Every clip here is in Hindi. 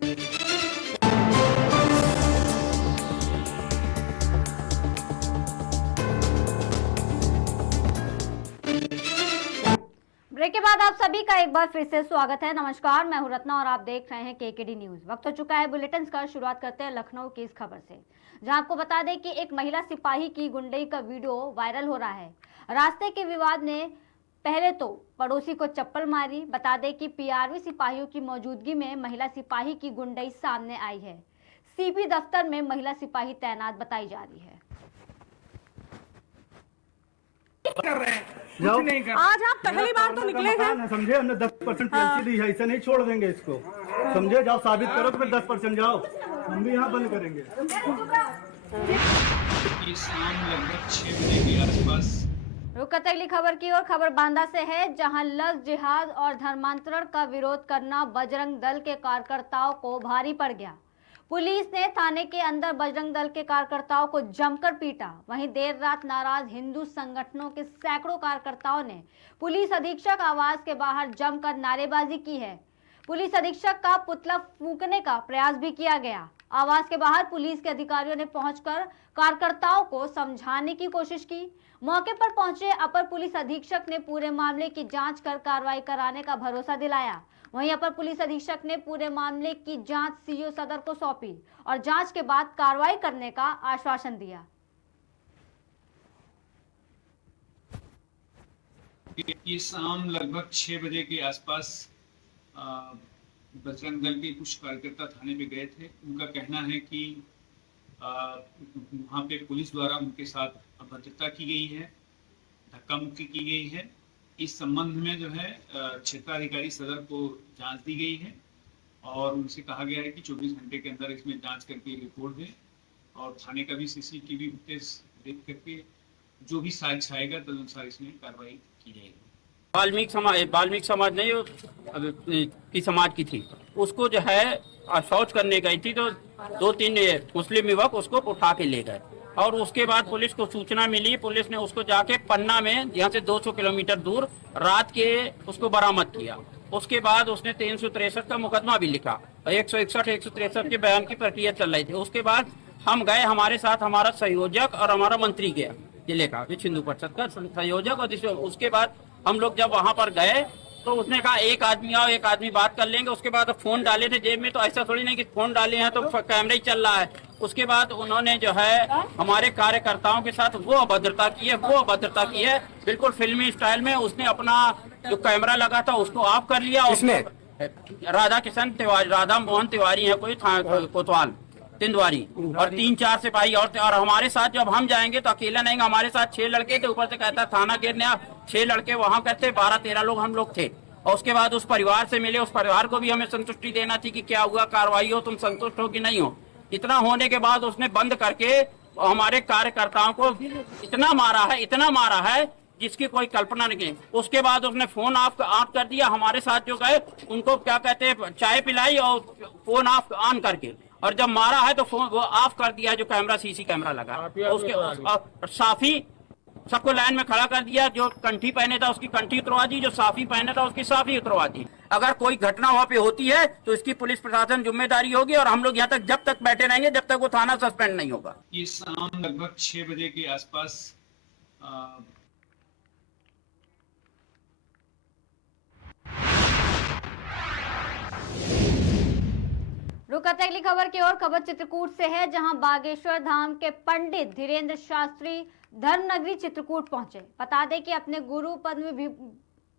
ब्रेक के बाद आप सभी का एक बार फिर से स्वागत है। नमस्कार, मैं हूं रत्ना और आप देख रहे हैं केकेडी न्यूज। वक्त हो चुका है बुलेटिन का। शुरुआत करते हैं लखनऊ की इस खबर से, जहां आपको बता दें कि एक महिला सिपाही की गुंडई का वीडियो वायरल हो रहा है। रास्ते के विवाद ने पहले तो पड़ोसी को चप्पल मारी। बता दें कि पीआरवी सिपाहियों की मौजूदगी में महिला सिपाही की गुंडई सामने आई है। सीपी दफ्तर में महिला सिपाही तैनात बताई जा रही है। कर रहे हैं, कुछ नहीं कर। आज आप पहली बार तो निकले हैं। समझे, हमने 10% पेनल्टी दी है, इसे नहीं छोड़ देंगे इसको। समझे, जाओ साबित करो तो फिर 10% जाओ, हम भी यहाँ बंद करेंगे। ये शाम लगभग 6 बजे के आसपास रुक करते अगली खबर की ओर। खबर बांदा से है, जहां लफ्ज जिहाद और धर्मांतरण का विरोध करना बजरंग दल के कार्यकर्ताओं को भारी पड़ गया। पुलिस ने थाने के अंदर बजरंग दल के कार्यकर्ताओं को जमकर पीटा। वहीं देर रात नाराज हिंदू संगठनों के सैकड़ों कार्यकर्ताओं ने पुलिस अधीक्षक आवास के बाहर जमकर नारेबाजी की है। पुलिस अधीक्षक का पुतला फूंकने का प्रयास भी किया गया। आवास के बाहर पुलिस के अधिकारियों ने पहुंचकर कार्यकर्ताओं को समझाने की कोशिश की। मौके पर पहुंचे अपर पुलिस अधीक्षक ने पूरे मामले की जांच कर कार्रवाई कराने का भरोसा दिलाया। वहीं अपर पुलिस अधीक्षक ने पूरे मामले की जांच सीओ सदर को सौंपी और जांच के बाद कार्रवाई करने का आश्वासन दिया। ये शाम लगभग 6 बजे के आसपास बजरंग दल के कुछ कार्यकर्ता थाने में गए थे। उनका कहना है कि वहाँ पे पुलिस द्वारा उनके साथ अभद्रता की गई है, धक्का मुक्की की गई है। इस संबंध में जो है क्षेत्राधिकारी सदर को जांच दी गई है और उनसे कहा गया है कि 24 घंटे के अंदर इसमें जांच करके रिपोर्ट दें और थाने का भी सीसीटीवी फुटेज देख करके जो भी साक्ष्य आएगा तदनुसार इसमें कार्रवाई की जाएगी। वाल्मीकि समाज नहीं की समाज की थी, उसको जो है शौच करने गई थी तो 2-3 मुस्लिम युवक उसको उठा के ले गए और उसके बाद पुलिस को सूचना मिली। पुलिस ने उसको जाके पन्ना में, यहाँ से 200 किलोमीटर दूर, रात के उसको बरामद किया। उसके बाद उसने 363 का मुकदमा भी लिखा, 161, 163 के बयान की प्रक्रिया चल रही थी। उसके बाद हम गए, हमारे साथ हमारा संयोजक और हमारा मंत्री गया जिले का, विश्व हिंदू परिषद का संयोजक। और उसके बाद हम लोग जब वहां पर गए तो उसने कहा एक आदमी आओ, एक आदमी बात कर लेंगे। उसके बाद फोन डाले थे जेब में, तो ऐसा थोड़ी नहीं कि फोन डाले हैं तो कैमरा ही चल रहा है। उसके बाद उन्होंने जो है हमारे कार्यकर्ताओं के साथ वो अभद्रता की है बिल्कुल फिल्मी स्टाइल में। उसने अपना जो कैमरा लगा था उसको ऑफ कर लिया। उसने राधा मोहन तिवारी है कोई कोतवाल तिंदवारी और 3-4 सिपाही और हमारे साथ जब हम जाएंगे तो अकेला नहीं, हमारे साथ 6 लड़के थे। ऊपर से कहता थाना गिरने 6 लड़के वहां कहते 12-13 लोग हम लोग थे। और उसके बाद उस परिवार से मिले, उस परिवार को भी हमें संतुष्टि देना थी कि क्या हुआ, कार्रवाई हो, तुम संतुष्ट हो कि नहीं हो। इतना होने के बाद उसने बंद करके हमारे कार्यकर्ताओं को इतना मारा है जिसकी कोई कल्पना नहीं। उसके बाद उसने फोन ऑफ कर दिया। हमारे साथ जो गए उनको क्या कहते हैं चाय पिलाई और फोन ऑन करके, और जब मारा है तो फोन वो ऑफ कर दिया जो कैमरा सीसी कैमरा लगा। उसके साफी सबको लाइन में खड़ा कर दिया। जो कंठी पहने था उसकी कंठी उतरवा दी, जो साफी पहने था उसकी साफी उतरवा दी। अगर कोई घटना वहाँ पे होती है तो इसकी पुलिस प्रशासन जिम्मेदारी होगी और हम लोग यहाँ तक जब तक बैठे रहेंगे जब तक वो थाना सस्पेंड नहीं होगा। ये शाम लगभग 6 बजे के आसपास रुक करते अगली खबर की ओर। खबर चित्रकूट से है, जहां बागेश्वर धाम के पंडित धीरेन्द्र शास्त्री धर्मनगरी चित्रकूट पहुंचे। बता दें कि अपने गुरु पद्म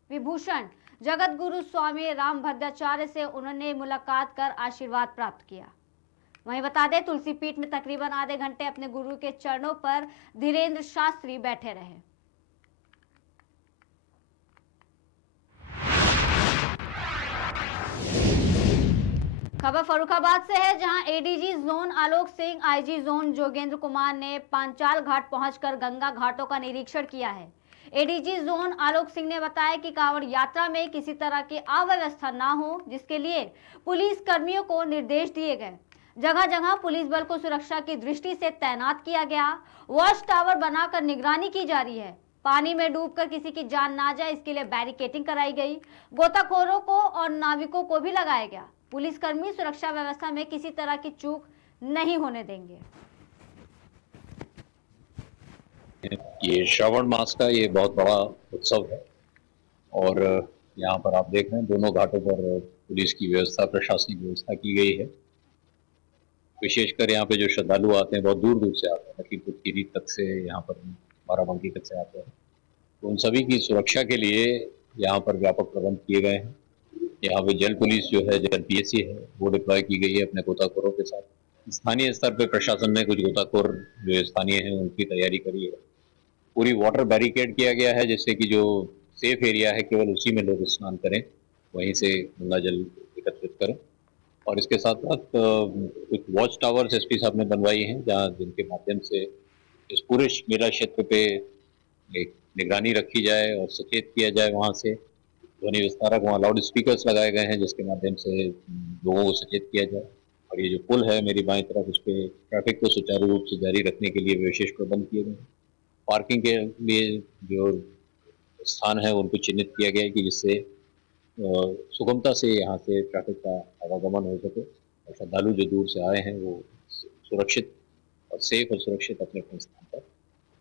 विभूषण जगत गुरु स्वामी रामभद्राचार्य से उन्होंने मुलाकात कर आशीर्वाद प्राप्त किया। वहीं बता दें तुलसी पीठ में तकरीबन आधे घंटे अपने गुरु के चरणों पर धीरेन्द्र शास्त्री बैठे रहे। खबर फर्रुखाबाद से है, जहां ADG zone Alok Singh, IG zone Jogendra Kumar ने पांचाल घाट पहुंचकर गंगा घाटों का निरीक्षण किया है। एडीजी जोन आलोक सिंह ने बताया कि कांवड़ यात्रा में किसी तरह की अव्यवस्था ना हो, जिसके लिए पुलिस कर्मियों को निर्देश दिए गए। जगह जगह पुलिस बल को सुरक्षा की दृष्टि से तैनात किया गया। वॉच टावर बनाकर निगरानी की जा रही है। पानी में डूबकर किसी की जान ना जाए इसके लिए बैरिकेडिंग कराई गई। गोताखोरों को और नाविकों को भी लगाया गया। पुलिसकर्मी सुरक्षा व्यवस्था में किसी तरह की चूक नहीं होने देंगे। ये श्रावण मास का ये बहुत बड़ा उत्सव है और यहाँ पर आप देख रहे हैं दोनों घाटों पर पुलिस की व्यवस्था, प्रशासनिक व्यवस्था की गई है। विशेषकर यहाँ पे जो श्रद्धालु आते हैं बहुत दूर दूर से आते हैं, लखीमपुर खीरी तक से, यहाँ पर बाराबंकी तक से आते हैं, तो उन सभी की सुरक्षा के लिए यहाँ पर व्यापक प्रबंध किए गए हैं। यहाँ पे जल पुलिस जो है, जल पीएसी है, वो डिप्लॉय की गई है अपने गोताखोरों के साथ। स्थानीय स्तर पे प्रशासन ने कुछ गोताखोर जो स्थानीय हैं उनकी तैयारी करी है। पूरी वाटर बैरिकेड किया गया है जिससे कि जो सेफ एरिया है केवल उसी में लोग स्नान करें, वहीं से गंगा जल एकत्रित करें। और इसके साथ साथ कुछ वॉच टावर्स एसपी साहब ने बनवाई हैं जहाँ जिनके माध्यम से इस पूरे मेला क्षेत्र पे एक निगरानी रखी जाए और सचेत किया जाए। वहाँ से ध्वनि विस्तारक, वहाँ लाउड स्पीकर्स लगाए गए हैं जिसके माध्यम से लोगों को सचेत किया जाए। और ये जो पुल है मेरी बाईं तरफ, उस पर ट्रैफिक को सुचारू रूप से जारी रखने के लिए विशेष प्रबंध किए गए हैं। पार्किंग के लिए जो स्थान है उनको चिन्हित किया गया है कि जिससे सुगमता से यहाँ से ट्रैफिक का आवागमन हो सके और श्रद्धालु जो दूर से आए हैं वो सुरक्षित और सेफ और सुरक्षित अपने अपने स्थान पर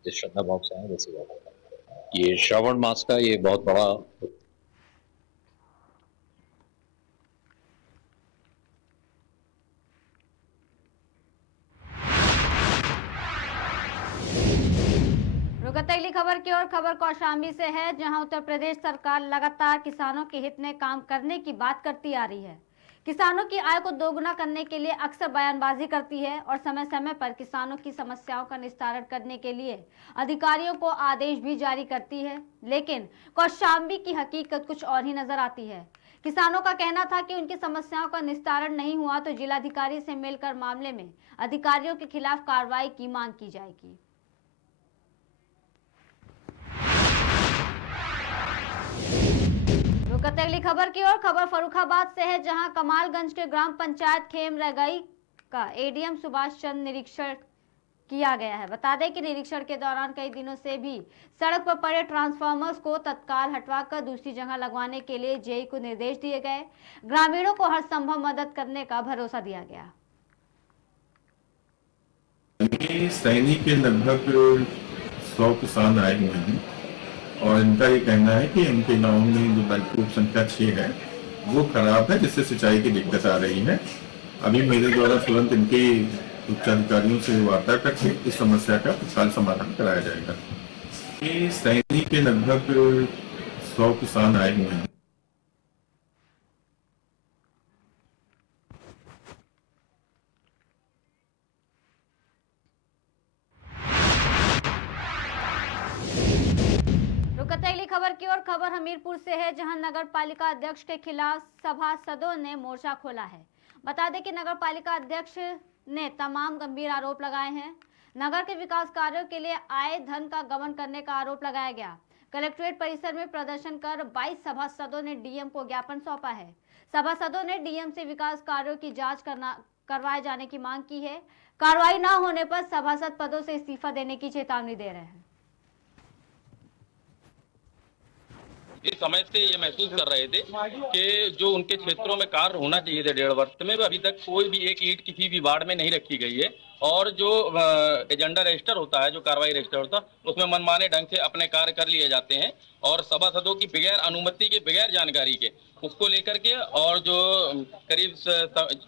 जिस श्रद्धा भाव से आए वैसे वापस आए। ये श्रावण मास का ये बहुत बड़ा अगली खबर की ओर। खबर कौशाम्बी से है जहां उत्तर प्रदेश सरकार लगातार किसानों के हित में काम करने की बात करती आ रही है। किसानों की आय को दोगुना करने के लिए अक्सर बयानबाजी करती है और समय समय पर किसानों की समस्याओं का निस्तारण करने के लिए अधिकारियों को आदेश भी जारी करती है। लेकिन कौशाम्बी की हकीकत कुछ और ही नजर आती है। किसानों का कहना था कि उनकी समस्याओं का निस्तारण नहीं हुआ तो जिलाधिकारी से मिलकर मामले में अधिकारियों के खिलाफ कार्रवाई की मांग की जाएगी। अगली खबर की ओर। खबर फर्रुखाबाद से है जहां कमालगंज के ग्राम पंचायत खेम रगई का एडीएम सुभाष चंद्र निरीक्षण किया गया है। बता दें कि निरीक्षण के दौरान कई दिनों से भी सड़क पर पड़े ट्रांसफार्मर्स को तत्काल हटवाकर दूसरी जगह लगवाने के लिए जेई को निर्देश दिए गए। ग्रामीणों को हर संभव मदद करने का भरोसा दिया गया। सैनिक के लगभग 100 किसान आए हुए हैं और इनका ये कहना है कि इनके गांव में जो नलकूप संख्या 6 है वो खराब है जिससे सिंचाई की दिक्कत आ रही है। अभी मेरे द्वारा तुरंत इनके उच्च अधिकारियों से वार्ता करके इस समस्या का तत्काल समाधान कराया जाएगा। ये सैनिक के लगभग 100 किसान आए हुए हैं। अगली खबर की ओर। खबर हमीरपुर से है जहां नगर पालिका अध्यक्ष के खिलाफ सभासदों ने मोर्चा खोला है। बता दें कि नगर पालिका अध्यक्ष ने तमाम गंभीर आरोप लगाए हैं। नगर के विकास कार्यों के लिए आए धन का गबन करने का आरोप लगाया गया। कलेक्ट्रेट परिसर में प्रदर्शन कर 22 सभासदों ने डीएम को ज्ञापन सौंपा है। सभासदों ने डीएम से विकास कार्यों की जांच करवाए जाने की मांग की है। कार्रवाई न होने पर सभासद पदों से इस्तीफा देने की चेतावनी दे रहे हैं। इस समय से ये महसूस कर रहे थे कि जो उनके क्षेत्रों में कार्य होना चाहिए थे 1.5 वर्ष में, अभी तक कोई भी एक ईंट किसी भी वार्ड में नहीं रखी गई है। और जो एजेंडा रजिस्टर होता है, जो कार्रवाई रजिस्टर होता है, उसमें मनमाने ढंग से अपने कार्य कर लिए जाते हैं और सभासदों की बगैर अनुमति के, बगैर जानकारी के, उसको लेकर के। और जो करीब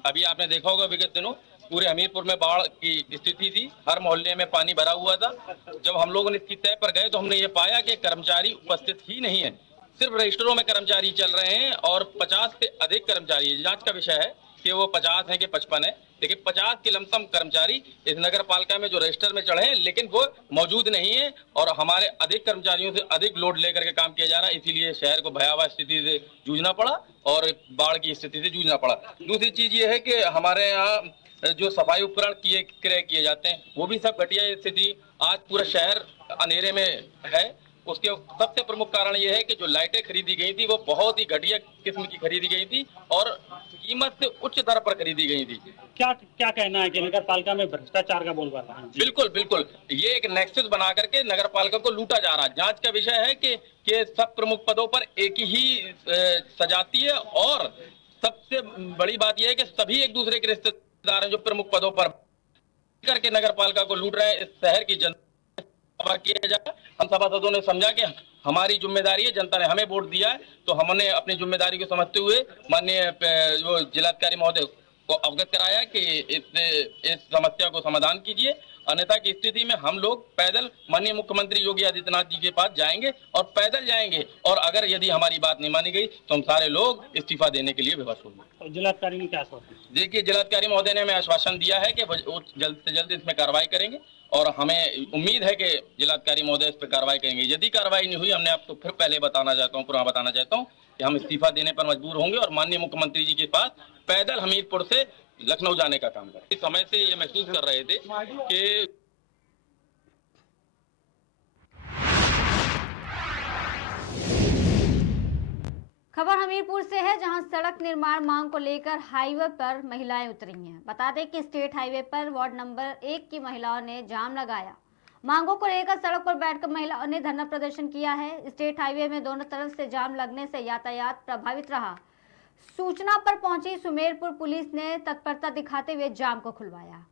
अभी आपने देखा होगा विगत दिनों पूरे हमीरपुर में बाढ़ की स्थिति थी, हर मोहल्ले में पानी भरा हुआ था। जब हम लोगों ने इसकी तय पर गए तो हमने ये पाया कि कर्मचारी उपस्थित ही नहीं है, सिर्फ रजिस्टरों में कर्मचारी चल रहे हैं और 50 से अधिक कर्मचारी। जांच का विषय है कि वो 50 हैं कि 55 है, लेकिन 50 के लमसम कर्मचारी इस नगर पालिका में जो रजिस्टर में चढ़े हैं लेकिन वो मौजूद नहीं है और हमारे अधिक कर्मचारियों से अधिक लोड लेकर के काम किया जा रहा है। इसीलिए शहर को भयावह स्थिति से जूझना पड़ा और बाढ़ की स्थिति से जूझना पड़ा। दूसरी चीज ये है कि हमारे यहाँ जो सफाई उपकरण क्रय किए जाते हैं वो भी सब घटिया स्थिति। आज पूरा शहर अंधेरे में है। उसके सबसे प्रमुख कारण ये है कि जो लाइटें खरीदी गई थी वो बहुत ही घटिया किस्म की खरीदी गई थी और कीमत से उच्च दर पर खरीदी गई थी। क्या कहना है कि नगर पालिका में भ्रष्टाचार का बोलबाला है? बिल्कुल बिल्कुल, ये एक नेक्सस बना करके नगर पालिका को लूटा जा रहा है। जांच का विषय है कि सब प्रमुख पदों पर एक ही सजाती है और सबसे बड़ी बात यह है कि सभी एक दूसरे के रिश्तेदार हैं जो प्रमुख पदों पर करके नगर पालिका को लूट रहे हैं। इस शहर की जनता किया जाए। हम सभासदों ने समझा कि हमारी जिम्मेदारी है, जनता ने हमें वोट दिया है तो हमने अपनी जिम्मेदारी को समझते हुए माननीय जो जिलाधिकारी महोदय को अवगत कराया कि इस समस्या को समाधान कीजिए, अन्यथा की स्थिति में हम लोग पैदल माननीय मुख्यमंत्री योगी आदित्यनाथ जी के पास जाएंगे और पैदल जाएंगे, और अगर यदि हमारी बात नहीं मानी गई तो हम सारे लोग इस्तीफा देने के लिए विवश होंगे। तो जिलाधिकारी ने क्या आश्वासन? देखिए, जिलाधिकारी महोदय ने हमें आश्वासन दिया है कि वो जल्द से जल्द इसमें कार्रवाई करेंगे और हमें उम्मीद है कि जिलाधिकारी महोदय इस पर कार्रवाई करेंगे। यदि कार्रवाई नहीं हुई, हमने आपको फिर पहले बताना चाहता हूँ कि हम इस्तीफा देने पर मजबूर होंगे और माननीय मुख्यमंत्री जी के पास पैदल हमीरपुर से लखनऊ जाने का काम करें। इस समय से ये महसूस कर रहे थे कि खबर हमीरपुर से है, जहां सड़क निर्माण मांग को लेकर हाईवे पर महिलाएं उतरी हैं। बता दें कि स्टेट हाईवे पर वार्ड नंबर 1 की महिलाओं ने जाम लगाया। मांगों को लेकर सड़क पर बैठकर महिलाओं ने धरना प्रदर्शन किया है। स्टेट हाईवे में दोनों तरफ से जाम लगने से यातायात प्रभावित रहा। सूचना पर पहुंची सुमेरपुर पुलिस ने तत्परता दिखाते हुए जाम को खुलवाया।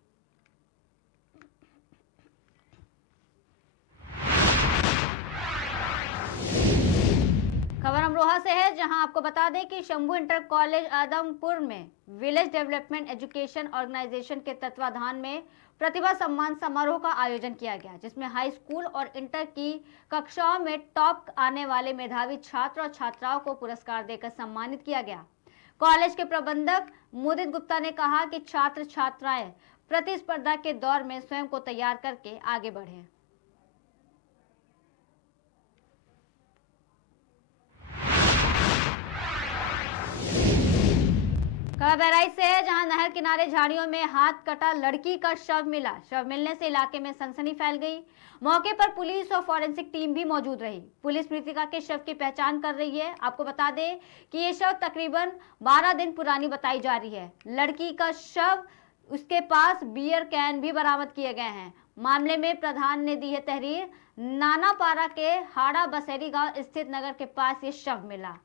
खबर अमरोहा से है, जहां आपको बता दें कि शंभू इंटर कॉलेज आदमपुर में विलेज डेवलपमेंट एजुकेशन ऑर्गेनाइजेशन के तत्वाधान में प्रतिभा सम्मान समारोह का आयोजन किया गया, जिसमें हाई स्कूल और इंटर की कक्षाओं में टॉप आने वाले मेधावी छात्र और छात्राओं को पुरस्कार देकर सम्मानित किया गया। कॉलेज के प्रबंधक मुदित गुप्ता ने कहा कि छात्र छात्राएं प्रतिस्पर्धा के दौर में स्वयं को तैयार करके आगे बढ़े। खबर बहराइच से है, जहां नहर किनारे झाड़ियों में हाथ कटा लड़की का शव मिला। शव मिलने से इलाके में सनसनी फैल गई। मौके पर पुलिस और फॉरेंसिक टीम भी मौजूद रही। पुलिस मृतका के शव की पहचान कर रही है। आपको बता दें कि ये शव तकरीबन 12 दिन पुरानी बताई जा रही है। लड़की का शव, उसके पास बियर कैन भी बरामद किए गए हैं। मामले में प्रधान ने दी है तहरीर। नानापारा के हाड़ा बसेरी गांव स्थित नगर के पास ये शव मिला।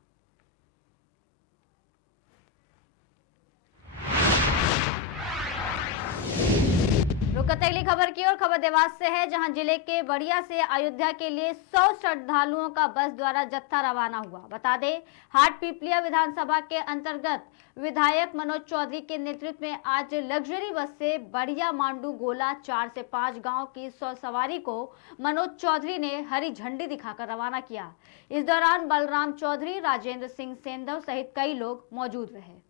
रुक करते अगली खबर की ओर। खबर देवास से है, जहां जिले के बढ़िया से अयोध्या के लिए 100 श्रद्धालुओं का बस द्वारा जत्था रवाना हुआ। बता दें, हाट पीपलिया विधानसभा के अंतर्गत विधायक मनोज चौधरी के नेतृत्व में आज लग्जरी बस से बढ़िया मांडू गोला 4 से 5 गांव की 100 सवारी को मनोज चौधरी ने हरी झंडी दिखाकर रवाना किया। इस दौरान बलराम चौधरी, राजेंद्र सिंह सेंधव सहित कई लोग मौजूद रहे।